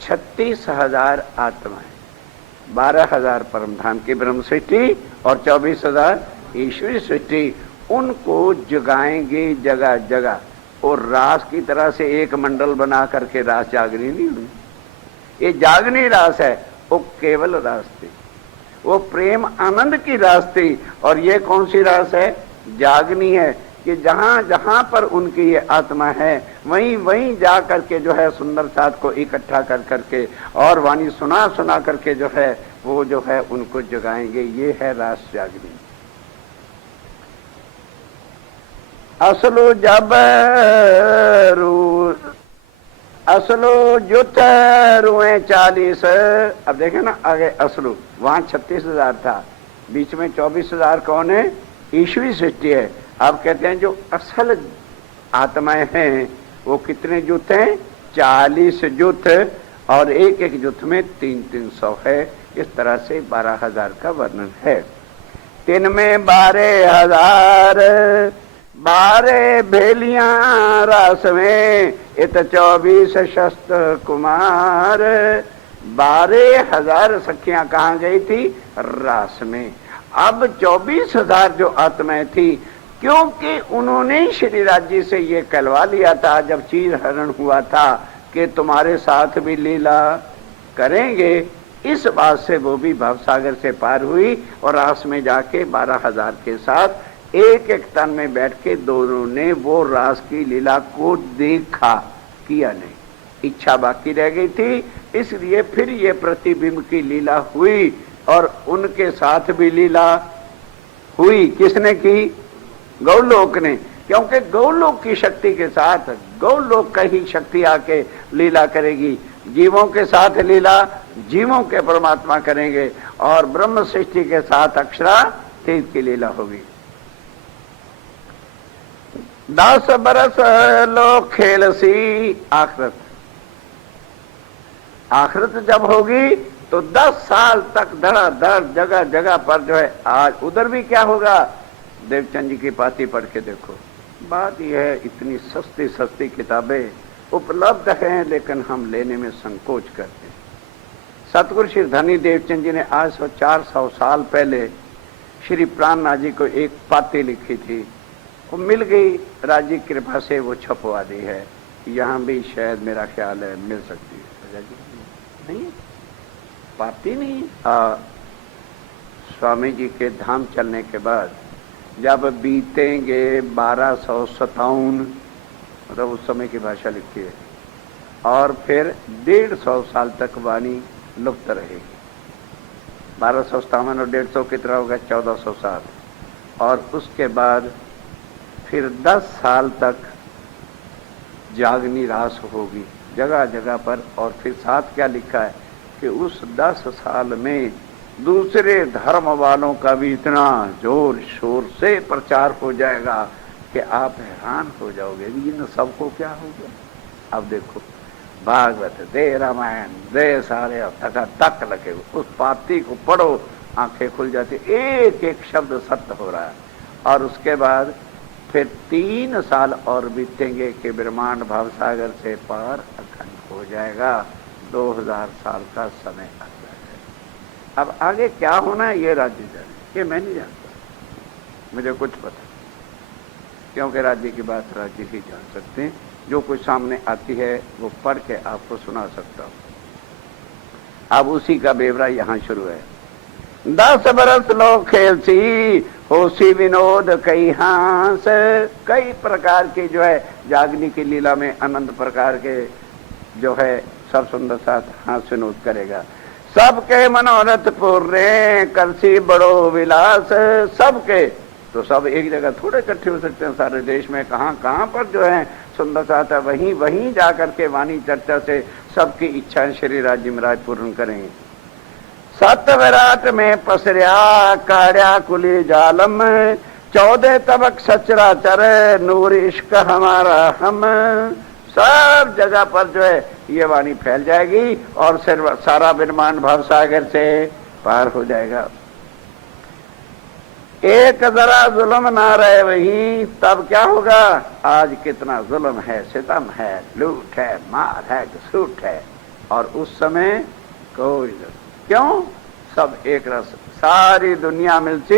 36,000 आत्माएं, 12,000 परमधाम की ब्रह्म सृष्टि और 24,000 ईश्वरी सृष्टि, उनको जगाएंगे जगह जगह। और रास की तरह से एक मंडल बना करके रास जागनी नहीं हुई, ये जागनी रास है। वो केवल रास थी, वो प्रेम आनंद की रास थी। और ये कौन सी रास है, जागनी है, कि जहां जहां पर उनकी ये आत्मा है वहीं वहीं जा करके जो है सुंदर साथ को इकट्ठा कर करके और वाणी सुना सुना करके जो है वो जो है उनको जगाएंगे। ये है रास जागनी। असलो जब असलो जुत रुए 40। अब देखें ना आगे, असलू वहां 36,000 था, बीच में 24,000 कौन है, ईश्वरी सृष्टि है। अब कहते हैं जो असल आत्माएं हैं वो कितने जुत हैं, 40 जुत, और एक एक जुत में 300 है। इस तरह से 12,000 का वर्णन है। 3 में 12,000, 12 भेलियां रास में, इत 24 शस्त्र कुमार। 12,000 सखियां कहाँ गई थी, रास में। अब 24,000 जो आत्माएं थी, क्योंकि उन्होंने श्री राज्य से ये कहलवा लिया था जब चीर हरण हुआ था कि तुम्हारे साथ भी लीला करेंगे, इस बात से वो भी भवसागर से पार हुई और रास में जाके 12,000 के साथ एक एक तन में बैठ के दोनों ने वो रास की लीला को देखा, किया नहीं, इच्छा बाकी रह गई थी। इसलिए फिर ये प्रतिबिंब की लीला हुई और उनके साथ भी लीला हुई। किसने की, गौलोक ने, क्योंकि गौलोक की शक्ति के साथ गौलोक का ही शक्ति आके लीला करेगी। जीवों के साथ लीला जीवों के परमात्मा करेंगे और ब्रह्म सृष्टि के साथ अक्षरातीत की लीला होगी। 10 बरस लोग खेल सी आखिरत, आखिरत जब होगी तो 10 साल तक धड़ाधड़ जगह जगह पर जो है। आज उधर भी क्या होगा, देवचंद जी की पाती पढ़ के देखो। बात यह है, इतनी सस्ती सस्ती किताबें उपलब्ध हैं लेकिन हम लेने में संकोच करते हैं। सतगुरु श्री धनी देवचंद जी ने आज 400 साल पहले श्री प्राणनाथ जी को एक पाती लिखी थी, वो मिल गई, राजी कृपा से वो छपवा दी है। यहाँ भी शायद मेरा ख्याल है मिल सकती है। नहीं पाती नहीं। स्वामी जी के धाम चलने के बाद जब बीतेंगे 1257, मतलब उस समय की भाषा लिखी है, और फिर 150 साल तक वाणी लुप्त रहेगी। 1257 और 150 कितना होगा, 1400 साल। और उसके बाद फिर 10 साल तक जागनी रास होगी जगह जगह पर। और फिर साथ क्या लिखा है कि उस 10 साल में दूसरे धर्म वालों का भी इतना जोर शोर से प्रचार हो जाएगा कि आप हैरान हो जाओगे, इन सबको क्या हो गया। अब देखो भागवत दे, रामायण दे, सारे तक लगे, उस पाती को पढ़ो, आंखें खुल जाती, एक एक शब्द सत्य हो रहा है। और उसके बाद फिर 3 साल और बीतेंगे कि ब्रह्मांड भवसागर से पार अखंड हो जाएगा। 2000 साल का समय आ जाएगा। अब आगे क्या होना है ये राज्य जाने, ये मैं नहीं जानता, मुझे कुछ पता, क्योंकि राज्य की बात राज्य ही जान सकते हैं। जो कुछ सामने आती है वो पढ़ के आपको सुना सकता हूं। अब उसी का बेवरा यहां शुरू है। 10 बरस लोग खेलसी होसी विनोद कई हांस। कई प्रकार के जो है जागनी की लीला में अनंत प्रकार के जो है सब सुंदर साथ हास विनोद करेगा। सबके मनोरथ पूर्ण करसी बड़ो विलास। सबके तो सब एक जगह थोड़े इकट्ठे हो सकते हैं सारे देश में, कहां पर जो है सुंदर साथ है, वहीं जाकर के वाणी चर्चा से सबकी इच्छाएं श्री राज्य महाराज पूर्ण करेंगे। 7 विराट में पसरिया काढ़्या कुली जालम। 14 तबक सचराचर नूर इश्क हमारा हम। सब जगह पर जो है ये वाणी फैल जाएगी और सिर्फ सारा ब्रह्मांड भवसागर से पार हो जाएगा। एक जरा जुल्म ना रहे वही, तब क्या होगा? आज कितना जुल्म है, सितम है, लूट है, मार है, घसूट है, और उस समय कोई क्यों? सब एक रस, सारी दुनिया मिलती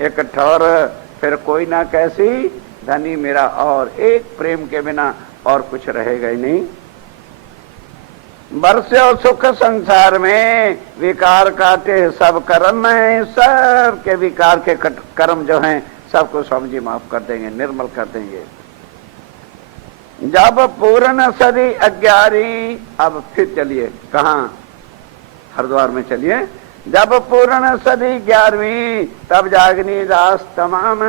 एक ठौर, फिर कोई ना कैसी धनी मेरा, और एक प्रेम के बिना और कुछ रहेगा ही नहीं। बरसों सुख संसार में विकार काटे सब कर्म में। सब के विकार के कर्म जो हैं सबको स्वामी जी माफ कर देंगे, निर्मल कर देंगे। जब पूर्ण सदी 11, अब फिर चलिए कहां? हरिद्वार में चलिए। जब पूर्ण सदी 11वीं तब जागनी रास तमाम।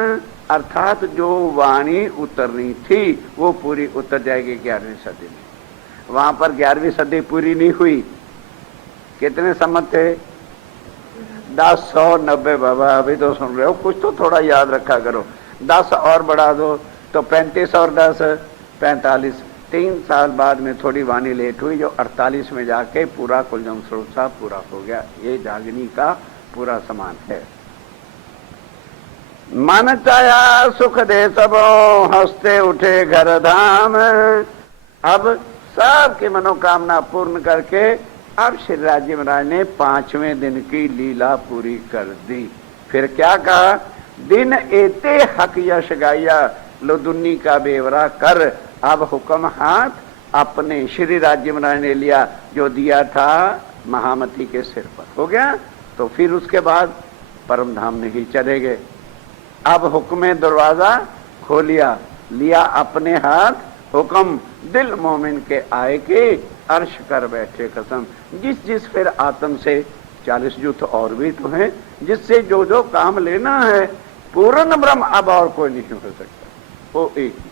अर्थात जो वाणी उतरनी थी वो पूरी उतर जाएगी 11वीं सदी में। वहां पर 11वीं सदी पूरी नहीं हुई। कितने सम्मत थे? 1090 बाबा, अभी तो सुन रहे हो, कुछ तो थोड़ा याद रखा करो। 10 और बढ़ा दो तो 35 और 10 45। 3 साल बाद में थोड़ी वाणी लेट हुई, जो 48 में जाके पूरा कुलजम स्रोत साहब पूरा हो गया। ये जागनी का पूरा समान है। मन चाया सुख दे सबों, हंसते उठे घर धाम। अब सबकी मनोकामना पूर्ण करके अब श्री राज्य महाराज ने 5वें दिन की लीला पूरी कर दी। फिर क्या कहा? दिन एते हक यश गाया, लो दुन्नी का बेवरा कर। अब हुक्म हाथ अपने श्री राज्य महाराज ने लिया, जो दिया था महामती के सिर पर हो गया। तो फिर उसके बाद परम धाम में ही चले गए। अब हुक्म दरवाजा खोलिया, लिया अपने हाथ हुक्म, दिल मोमिन के आए के अर्श कर बैठे कसम। जिस फिर आत्म से 40 युद्ध और भी तो हैं, जिससे जो काम लेना है पूर्ण ब्रह्म अब और कोई नहीं हो सकता, वो एक ही।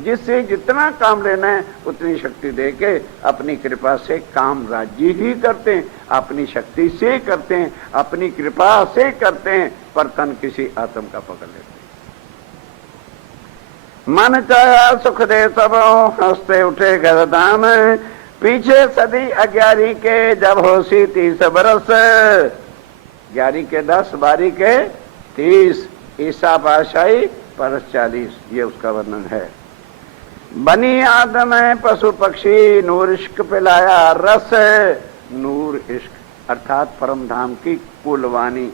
जिससे जितना काम लेना है उतनी शक्ति दे के अपनी कृपा से काम राज्य ही करते हैं, अपनी शक्ति से करते हैं, अपनी कृपा से करते हैं, पर तन किसी आत्म का पकड़ लेते हैं। मन चाया सुख दे सबों, हंसते उठे घर धाम। पीछे सदी 11 के जब होशी 30 बरस। 11 के 10, 12 के 30, ईसा बादशाही परस 40। ये उसका वर्णन है। बनी आदम पशु पक्षी, नूर इश्क पिलाया रस। नूर इश्क अर्थात परम धाम की कुलवाणी,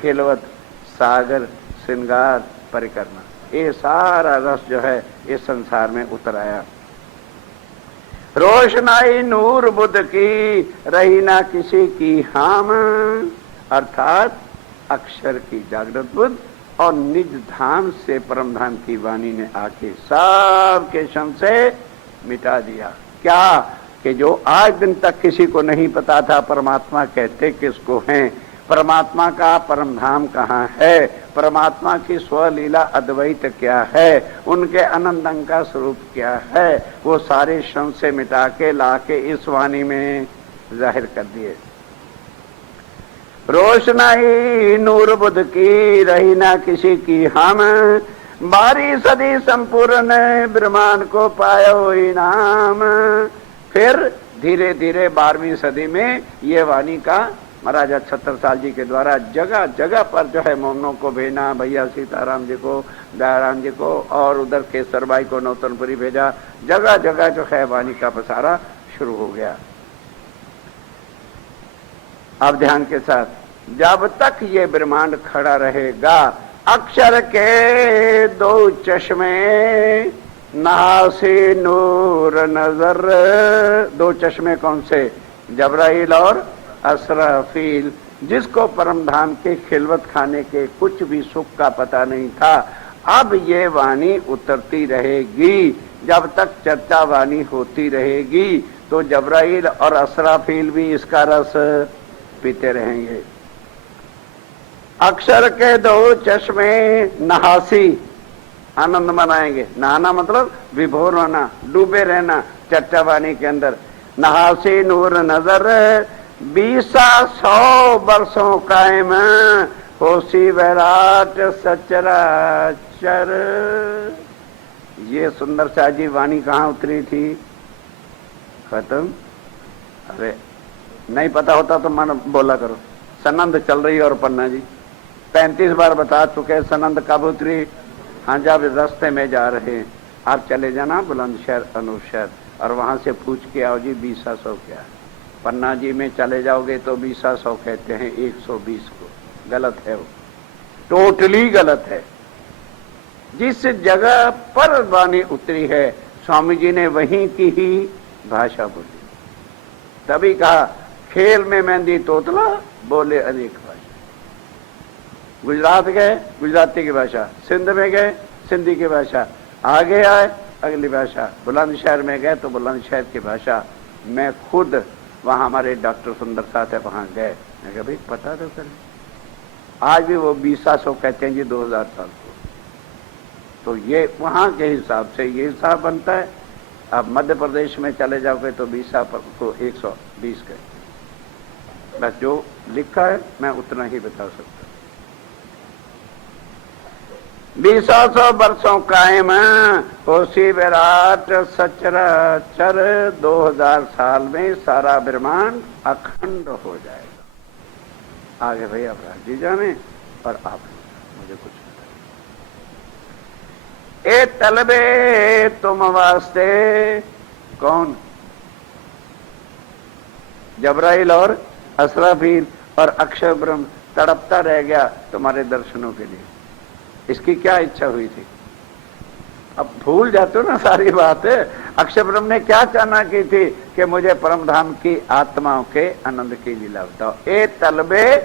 खिलवत, सागर, श्रृंगार, परिक्रमा, ये सारा रस जो है इस संसार में उतर आया। रोशनाई नूर बुद्ध की, रही ना किसी की हाम। अर्थात अक्षर की जागृत बुद्ध और निज धाम से परम धाम की वाणी ने आके सब के संशय मिटा दिया। क्या कि जो आज दिन तक किसी को नहीं पता था परमात्मा कहते किसको हैं, परमात्मा का परम धाम कहाँ है, परमात्मा की स्वलीला अद्वैत क्या है, उनके अनंत अंग का स्वरूप क्या है, वो सारे संशय मिटा के लाके इस वाणी में जाहिर कर दिए। रोशनाई नूर बुद्ध की, रही ना किसी की हम। 12 सदी संपूर्ण ब्रह्मांड को पायो इनाम। फिर धीरे धीरे 12वीं सदी में ये वाणी का महाराजा छत्रसाल जी के द्वारा जगह जगह पर जो है मोमनों को भेजना, भैया सीताराम जी को, दयाराम जी को, और उधर केसर बाई को नौतनपुरी भेजा। जगह जगह जो है वाणी का पसारा शुरू हो गया। अब ध्यान के साथ, जब तक ये ब्रह्मांड खड़ा रहेगा, अक्षर के दो चश्मे नासे नूर नजर। दो चश्मे कौन से? जबराइल और असराफील, जिसको परम धाम के खिलवत खाने के कुछ भी सुख का पता नहीं था, अब ये वाणी उतरती रहेगी। जब तक चर्चा वाणी होती रहेगी तो जबराइल और असराफील भी इसका रस पीते रहेंगे। अक्षर के दो चश्मे नहासी, आनंद मनाएंगे। नहाना मतलब विभोर होना, डूबे रहना चर्चा वाणी के अंदर। नहासी नूर नजर 200 वर्षों कायम, होसी वैराट सचराचर। ये सुंदर शाह जी वाणी कहाँ उतरी थी? खत्म। अरे नहीं पता होता तो मन बोला करो। सनंद चल रही है और पन्ना जी 35 बार बता चुके। सनंद कब उतरी? हाँ, जब रास्ते में जा रहे हैं आप चले जाना बुलंदशहर अनूपशहर और वहां से पूछ के आओ जी 200 क्या। पन्ना जी में चले जाओगे तो 200 कहते हैं 120 को। गलत है वो, टोटली गलत है। जिस जगह पर वाणी उतरी है स्वामी जी ने वहीं की ही भाषा बोली। तभी कहा खेल में मेहंदी तोतला बोले अनेक भाषा। गुजरात गए गुजराती की भाषा, सिंध में गए सिंधी की भाषा, आगे आए अगली भाषा, बुलंदशहर में गए तो बुलंदशहर की भाषा। मैं खुद वहां हमारे डॉक्टर सुंदर साथ है, वहां गए, मैं कहा भाई पता तो करें। आज भी वो 200 कहते हैं जी 2000 साल को। तो ये वहां के हिसाब से ये हिसाब बनता है। अब मध्य प्रदेश में चले जाओगे तो 20 को 120 कहते हैं। बस जो लिखा है मैं उतना ही बता सकता हूं। 200 वर्षों कायम होसी विराट सचराचर। 2000 साल में सारा ब्रह्मांड अखंड हो जाएगा। आगे भाई अब राजी जाने और आप मुझे कुछ बताइए। ए तलबे तुम वास्ते कौन? जबराइल और असराफील और अक्षर ब्रह्म तड़पता रह गया तुम्हारे दर्शनों के लिए। इसकी क्या इच्छा हुई थी? अब भूल जाते हो ना सारी बात। अक्षर ब्रह्म ने क्या चाहना की थी कि मुझे परम धाम की आत्माओं के आनंद की लीला बताओ। ए तलबे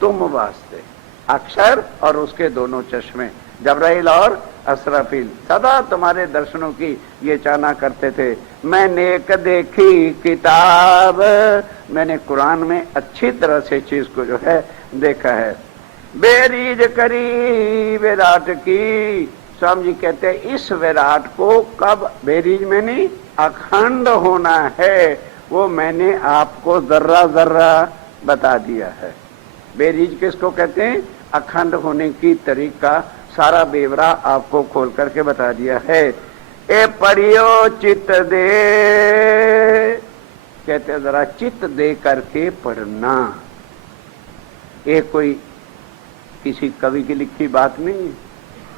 तुम वास्ते, अक्षर और उसके दोनों चश्मे जबराइल और असराफील सदा तुम्हारे दर्शनों की ये चाहना करते थे। मैंने एक देखी किताब, मैंने कुरान में अच्छी तरह से चीज को जो है देखा है। बेरीज करी विराट की, स्वामी जी कहते हैं इस विराट को कब बेरीज में नहीं अखंड होना है वो मैंने आपको जर्रा जर्रा बता दिया है। बेरीज किसको कहते हैं? अखंड होने की तरीका सारा बेवरा आपको खोल करके बता दिया है। ए पढ़ियो चित्त दे, कहते हैं जरा चित्त दे करके पढ़ना। ये कोई किसी कवि की लिखी बात नहीं है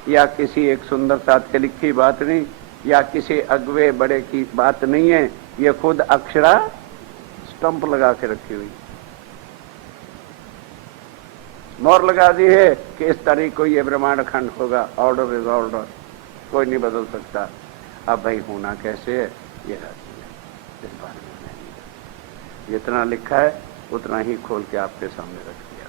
या किसी एक सुंदर साथ की लिखी बात नहीं या किसी अगवे बड़े की बात नहीं है। ये खुद अक्षरा स्टंप लगा के रखी हुई, मोहर लगा दी है कि इस तारीख को ये ब्रह्मांड खंड होगा। ऑर्डर इज ऑर्डर, कोई नहीं बदल सकता। अब भाई होना कैसे है ये राजी है, इस बारे में नहीं। जितना लिखा है उतना ही खोल के आपके सामने रख दिया।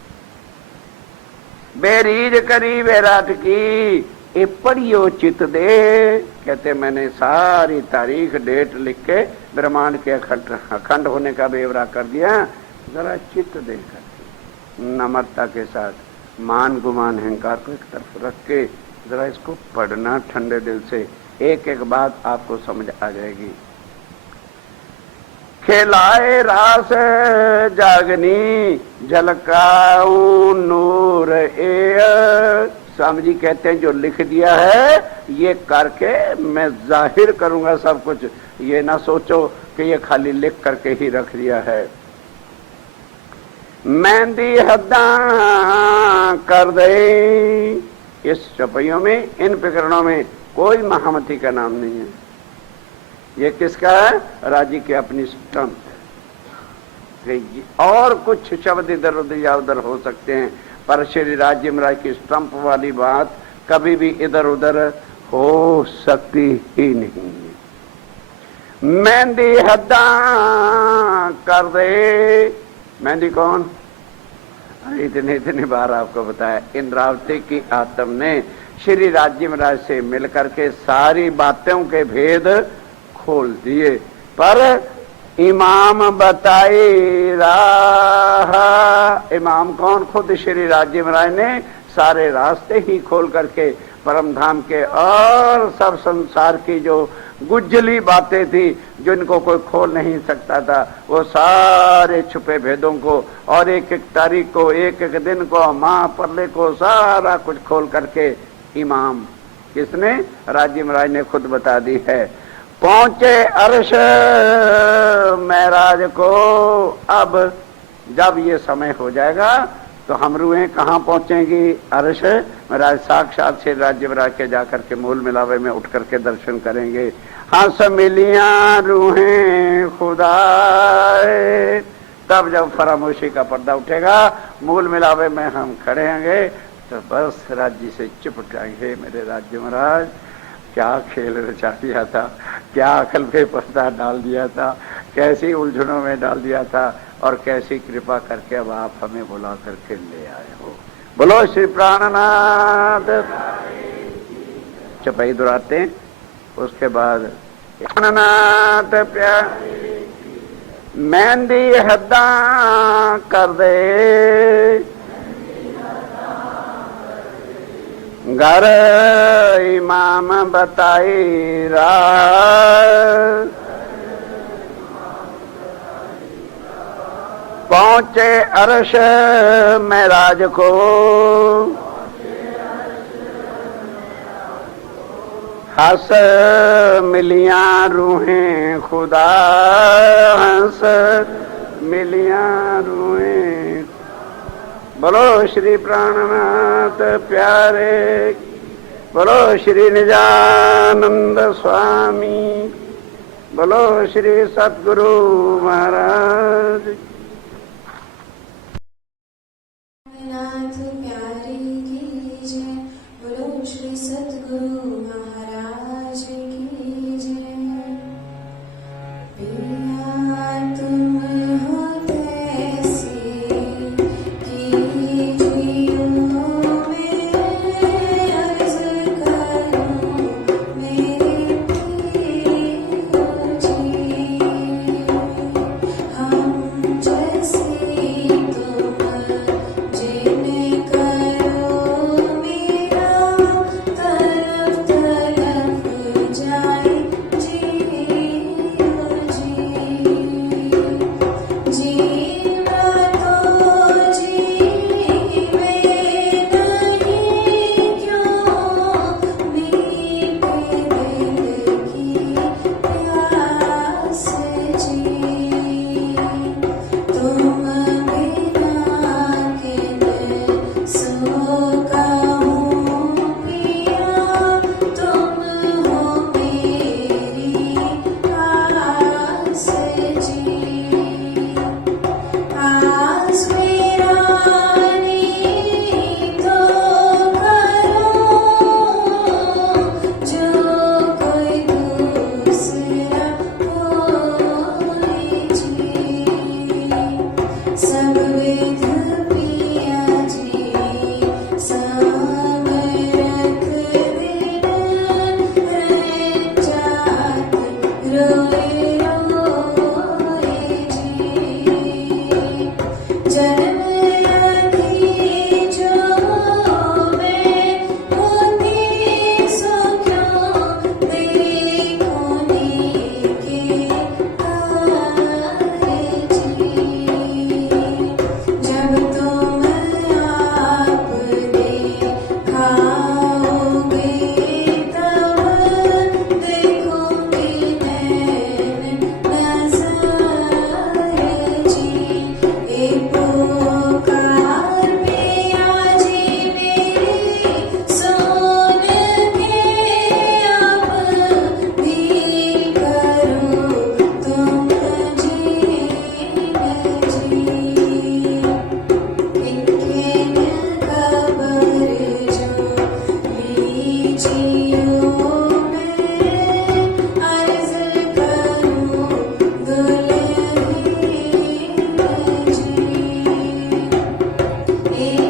बेरीज करी विराट की, ए पढ़ियो चित दे, कहते मैंने सारी तारीख डेट लिख के ब्रह्मांड के अखंड होने का बेवरा कर दिया। जरा चित्त देकर नम्रता के साथ मान गुमान अहंकार को एक तरफ रख के जरा इसको पढ़ना ठंडे दिल से। एक एक बात आपको समझ आ जाएगी। खिलाए रास जागनी झलकाऊ नूर ए, स्वामी जी कहते हैं जो लिख दिया है ये करके मैं जाहिर करूंगा सब कुछ। ये ना सोचो कि ये खाली लिख करके ही रख दिया है। मेहंदी हद्दा कर दे। इस चौपाइयों में, इन प्रकरणों में कोई महामती का नाम नहीं है। ये किसका है? राजी की अपनी स्टंप। और कुछ शब्द इधर उधर या उधर हो सकते हैं, पर श्री राज्य महाराज की स्टंप वाली बात कभी भी इधर उधर हो सकती ही नहीं। मेहंदी हद्दा कर दे। मेहंदी कौन? इतने बार आपको बताया, इंद्रावती की आत्म ने श्री राज्य महाराज से मिलकर के सारी बातों के भेद खोल दिए, पर इमाम बताई राह। इमाम कौन? खुद श्री राज्य महाराज ने सारे रास्ते ही खोल करके परम धाम के और सब संसार की जो गुज्जली बातें थी, जिनको कोई खोल नहीं सकता था, वो सारे छुपे भेदों को और एक एक तारीख को, एक एक दिन को, माह पल्ले को, सारा कुछ खोल करके इमाम किसने? राज्य महाराज ने खुद बता दी है। पहुंचे अर्श महराज को। अब जब ये समय हो जाएगा तो हम रूहें कहाँ पहुंचेंगी? अर्श महराज साक्षात श्री राज्य महाराज के जाकर के मूल मिलावे में उठ करके दर्शन करेंगे। हंस मिलियां रूहें खुदा। तब जब फरामोशी का पर्दा उठेगा, मूल मिलावे में हम खड़े होंगे, तो बस राज्य से चिपट जाएंगे। मेरे राज्य महाराज क्या खेल रचा दिया था, क्या अकल पे पर्दा डाल दिया था, कैसी उलझनों में डाल दिया था, और कैसी कृपा करके अब आप हमें बुला करके ले आए हो। बोलो श्री प्राणनाथ। चपाई दुराते हैं, उसके बाद प्राणनाथ प्यार मेहंदी हद्दा कर दे। घर इमाम बताई राह। पहुंचे अर्श महराज को। हंस मिलियां रूहें खुदा। हंस मिलियां रूहें। बोलो श्री प्राणनाथ प्यारे। बोलो श्री निजानंद स्वामी। बोलो श्री सतगुरु महाराज। नाथ प्यारे की जय। बोलो श्री सतगुरु महाराज की जय। पिया तुम हो कैसे कि जियो मैं अर्ज करूं मेरे प्रिय जी। हम जैसे तुम जिन करो मेरा तरफ तरफ जाए जियो जी। जीना तो जीवे नहीं क्यों मीठे दिल की प्यास जी। तुम बिना किन सो कहूँ पिया तुम हो मेरी आस जी। आस मेरा नी तो करो जो कोई दूसरा होए जी। सब विध पिया जी समरख दिन रंजात रोए रोए जी। जन्म अधी जो मैं होती सो क्यों देखो नीके तारे जी। जब हे